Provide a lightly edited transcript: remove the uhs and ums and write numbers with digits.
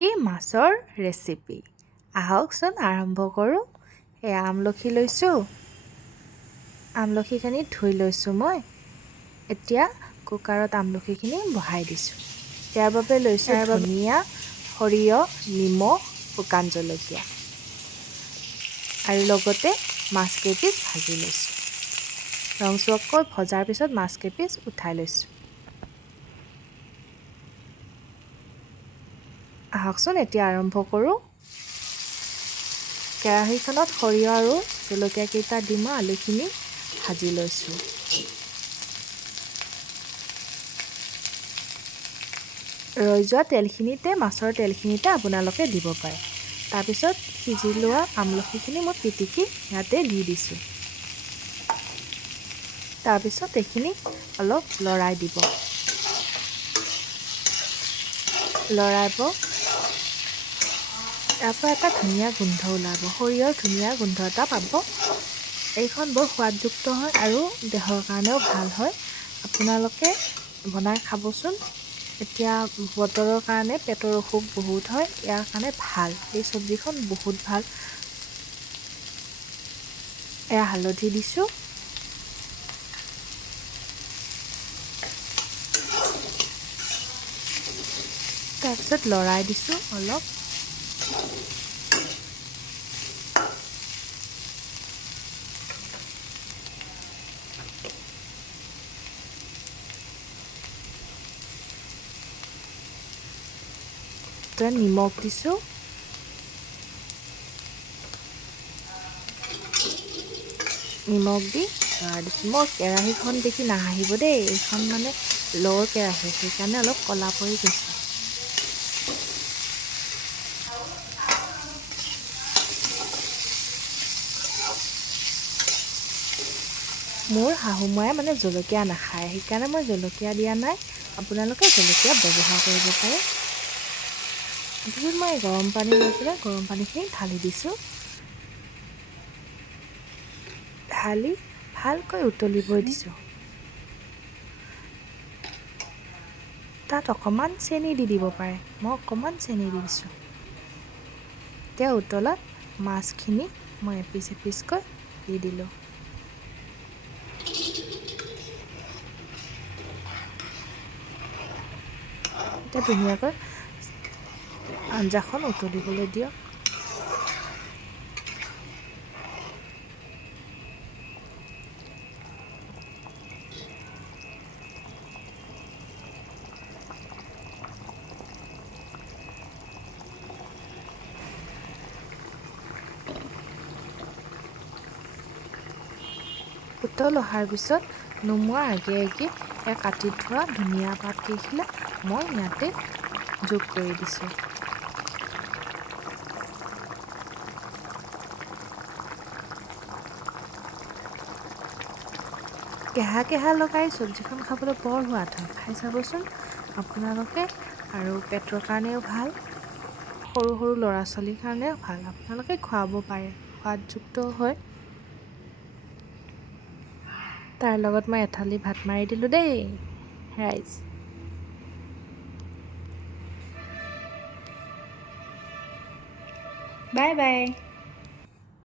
এই মাছৰ ৰেচিপি আহকচোন আৰম্ভ কৰোঁ। এয়া আমলখি লৈছোঁ, আমলখিখিনি ধুই লৈছোঁ মই। এতিয়া কুকাৰত আমলখিখিনি বহাই দিছোঁ। ইয়াৰ বাবে লৈছোঁ ধনিয়া, সৰিয়হ, নিমখ, শুকান জলকীয়া আৰু লগতে মাছ কেইপিচ ভাজি লৈছোঁ। ৰংচুৱাকৈ ভজাৰ পিছত মাছ কেইপিচ উঠাই লৈছোঁ। আহকচোন এতিয়া আৰম্ভ কৰোঁ। কেৰাহীখনত সৰিয়হ আৰু জলকীয়াকেইটা দি মই আলুখিনি ভাজি লৈছোঁ। ৰৈ যোৱা তেলখিনিতে মাছৰ তেলখিনিতে আপোনালোকে দিব পাৰে। তাৰপিছত সিজি লোৱা আমলখিখিনি মই পিটিকি ইয়াতে দি দিছোঁ। তাৰপিছত এইখিনি অলপ লৰাই দিব। লৰাব, ইয়াৰ পৰা এটা ধুনীয়া গোন্ধ ওলাব, সৰিয়হৰ ধুনীয়া গোন্ধ এটা পাব। এইখন বৰ সোৱাদযুক্ত হয় আৰু দেহৰ কাৰণেও ভাল হয়। আপোনালোকে বনাই খাবচোন। এতিয়া বতৰৰ কাৰণে পেটৰ অসুখ বহুত হয়, ইয়াৰ কাৰণে ভাল। এই চব্জিখন বহুত ভাল। এয়া হালধি দিছোঁ। তাৰপিছত লৰাই দিছোঁ অলপ। নিমখ দিছোঁ। নিমখ দি লৰাই দিছোঁ। মই কেৰাহীখন দেখি নাহাঁহিব দেই, এইখন মানে লৰ কেৰাহী, সেইকাৰণে অলপ ক'লা পৰি গৈছে। মোৰ শাহুমাই মানে জলকীয়া নাখায়, সেইকাৰণে মই জলকীয়া দিয়া নাই। আপোনালোকে জলকীয়া ব্যৱহাৰ কৰিব পাৰে। তাৰপিছত মই গৰম পানী লৈ পেলাই গৰম পানীখিনি ঢালি দিছোঁ। ঢালি ভালকৈ উতলিব দিছোঁ। তাত অকণমান চেনি দি দিব পাৰে, মই অকণমান চেনি দি দিছোঁ। এতিয়া উতলাত মাছখিনি মই এপিচ এপিচকৈ দি দিলোঁ। এতিয়া ধুনীয়াকৈ আঞ্জাখন উতলিবলৈ দিয়ক। উতল অহাৰ পিছত নমোৱাৰ আগে আগে কাটি থোৱা ধনিয়া পাতকেইখিলা মই ইয়াতে যোগ কৰি দিছোঁ। কেহা কেহা লগাই চব্জিখন খাবলৈ বৰ সোৱাদ হয়, খাই চাবচোন আপোনালোকে। আৰু পেটৰ কাৰণেও ভাল, সৰু সৰু ল'ৰা ছোৱালীৰ কাৰণেও ভাল। আপোনালোকে খুৱাব পাৰে, সোৱাদযুক্ত হয়। তাৰ লগত মই এথালি ভাত মাৰি দিলোঁ দেই ৰাইজ। Bye bye.